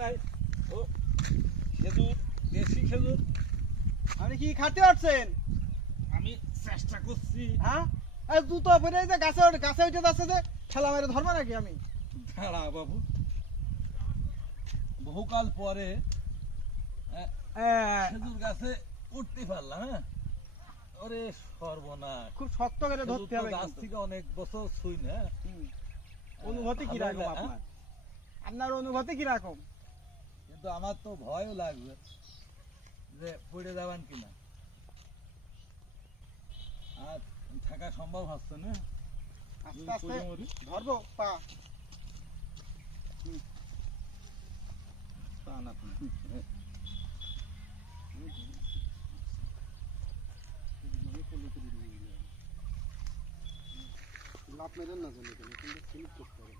নাই ও খেজুর, দেশি খেজুর। আপনি কি খাতে পারছেন? আমি চেষ্টা করছি। হ্যাঁ, এই জুতো পরে যে গাছে গাছে উঠে যাচ্ছে যে ঠেলা মেরে ধরবো নাকি আমি? দাঁড়া বাবু, বহুকাল পরে খেজুর গাছে উঠতে পারলাম। হ্যাঁ, ওরে সর্বনাশ, খুব শক্ত করে ধরতে হবে গাছ কিন্তু। থেকে অনেক বছর ছুই না। অনুভূতি কি রকম আপনার? আপনার অনুভূতি কি রকম? কিন্তু আমার তো ভয়ও লাগবে যে পড়ে যাবেন কিনা, আর থাকা সম্ভব হচ্ছে না। আস্তে আস্তে ধরবো পা। লাভ মেরেন না জানি কেন, কিন্তু স্লিপ করতে হবে।